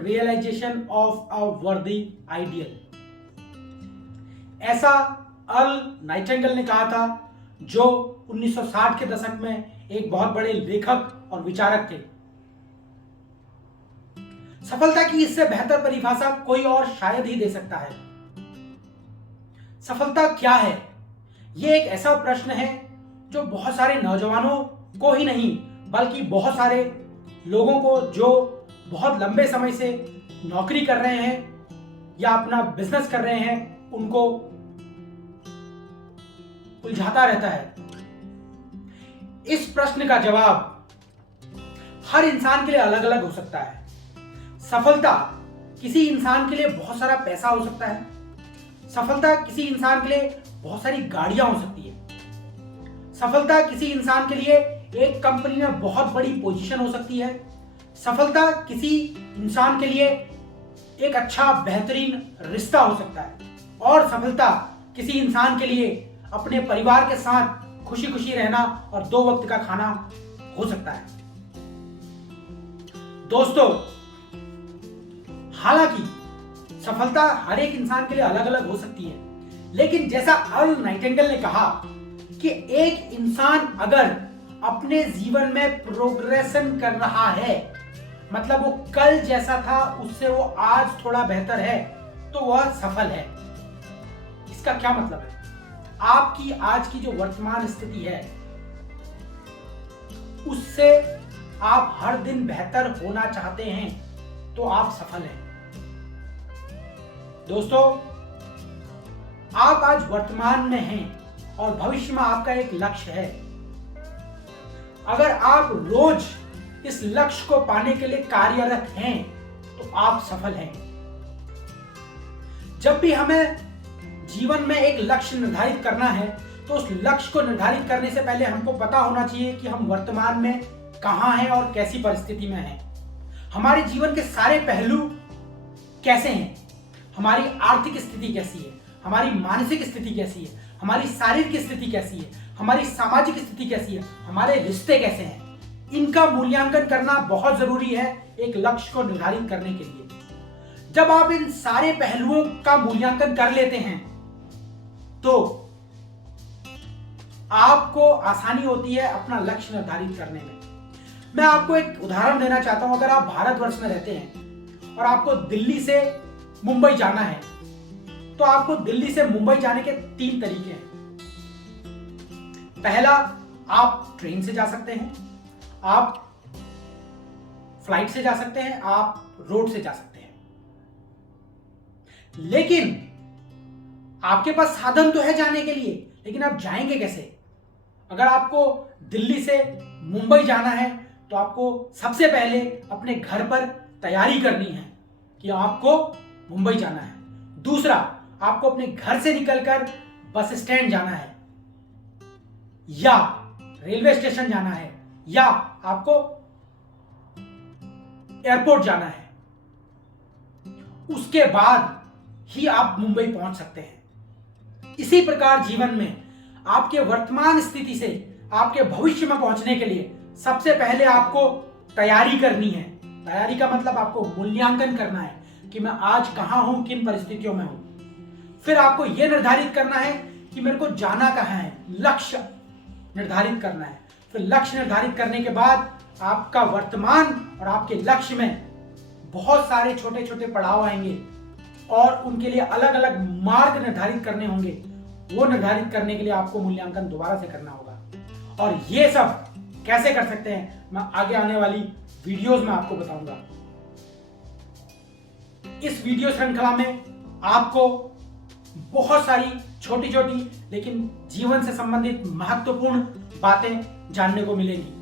Realisation of a वर्दी ideal. ऐसा earl Nightingale ने कहा था, जो 1960 के दशक में एक बहुत बड़े लेखक और विचारक थे। सफलता की इससे बेहतर परिभाषा कोई और शायद ही दे सकता है। सफलता क्या है? यह एक ऐसा प्रश्न है जो बहुत सारे नौजवानों को ही नहीं बल्कि बहुत सारे लोगों को जो बहुत लंबे समय से नौकरी कर रहे हैं या अपना बिजनेस कर रहे हैं उनको उलझाता रहता है। इस प्रश्न का जवाब हर इंसान के लिए अलग अलग हो सकता है। सफलता किसी इंसान के लिए बहुत सारा पैसा हो सकता है। सफलता किसी इंसान के लिए बहुत सारी गाड़ियां हो सकती है। सफलता किसी इंसान के लिए एक कंपनी में बहुत बड़ी पोजीशन हो सकती है। सफलता किसी इंसान के लिए एक अच्छा बेहतरीन रिश्ता हो सकता है। और सफलता किसी इंसान के लिए अपने परिवार के साथ खुशी खुशी रहना और 2 वक्त का खाना हो सकता है। दोस्तों, हालांकि सफलता हर एक इंसान के लिए अलग अलग हो सकती है, लेकिन जैसा अर्ल नाइटिंगेल ने कहा कि एक इंसान अगर अपने जीवन में प्रोग्रेशन कर रहा है, मतलब वो कल जैसा था उससे वो आज थोड़ा बेहतर है, तो वह सफल है। इसका क्या मतलब है? आपकी आज की जो वर्तमान स्थिति है उससे आप हर दिन बेहतर होना चाहते हैं तो आप सफल हैं। दोस्तों, आप आज वर्तमान में हैं और भविष्य में आपका एक लक्ष्य है। अगर आप रोज इस लक्ष्य को पाने के लिए कार्यरत हैं तो आप सफल हैं। जब भी हमें जीवन में एक लक्ष्य निर्धारित करना है तो उस लक्ष्य को निर्धारित करने से पहले हमको पता होना चाहिए कि हम वर्तमान में कहां हैं और कैसी परिस्थिति में हैं। हमारे जीवन के सारे पहलू कैसे हैं, हमारी आर्थिक स्थिति कैसी है, हमारी मानसिक स्थिति कैसी है, हमारी शारीरिक स्थिति कैसी है, हमारी सामाजिक स्थिति कैसी है, हमारे रिश्ते कैसे हैं, इनका मूल्यांकन करना बहुत जरूरी है एक लक्ष्य को निर्धारित करने के लिए। जब आप इन सारे पहलुओं का मूल्यांकन कर लेते हैं तो आपको आसानी होती है अपना लक्ष्य निर्धारित करने में। मैं आपको एक उदाहरण देना चाहता हूं। अगर आप भारतवर्ष में रहते हैं और आपको दिल्ली से मुंबई जाना है तो आपको दिल्ली से मुंबई जाने के 3 तरीके हैं। पहला, आप ट्रेन से जा सकते हैं, आप फ्लाइट से जा सकते हैं, आप रोड से जा सकते हैं। लेकिन आपके पास साधन तो है जाने के लिए, लेकिन आप जाएंगे कैसे? अगर आपको दिल्ली से मुंबई जाना है तो आपको सबसे पहले अपने घर पर तैयारी करनी है कि आपको मुंबई जाना है। दूसरा, आपको अपने घर से निकलकर बस स्टैंड जाना है या रेलवे स्टेशन जाना है या आपको एयरपोर्ट जाना है। उसके बाद ही आप मुंबई पहुंच सकते हैं। इसी प्रकार जीवन में आपके वर्तमान स्थिति से आपके भविष्य में पहुंचने के लिए सबसे पहले आपको तैयारी करनी है। तैयारी का मतलब आपको मूल्यांकन करना है कि मैं आज कहां हूं, किन परिस्थितियों में हूं। फिर आपको यह निर्धारित करना है कि मेरे को जाना कहां है, लक्ष्य निर्धारित करना है। फिर लक्ष्य निर्धारित करने के बाद आपका वर्तमान और आपके लक्ष्य में बहुत सारे छोटे छोटे पड़ाव आएंगे और उनके लिए अलग अलग मार्ग निर्धारित करने होंगे। वो निर्धारित करने के लिए आपको मूल्यांकन दोबारा से करना होगा। और ये सब कैसे कर सकते हैं मैं आगे आने वाली वीडियोस में आपको बताऊंगा। इस वीडियो श्रृंखला में आपको बहुत सारी छोटी छोटी लेकिन जीवन से संबंधित महत्वपूर्ण बातें जानने को मिलेंगी।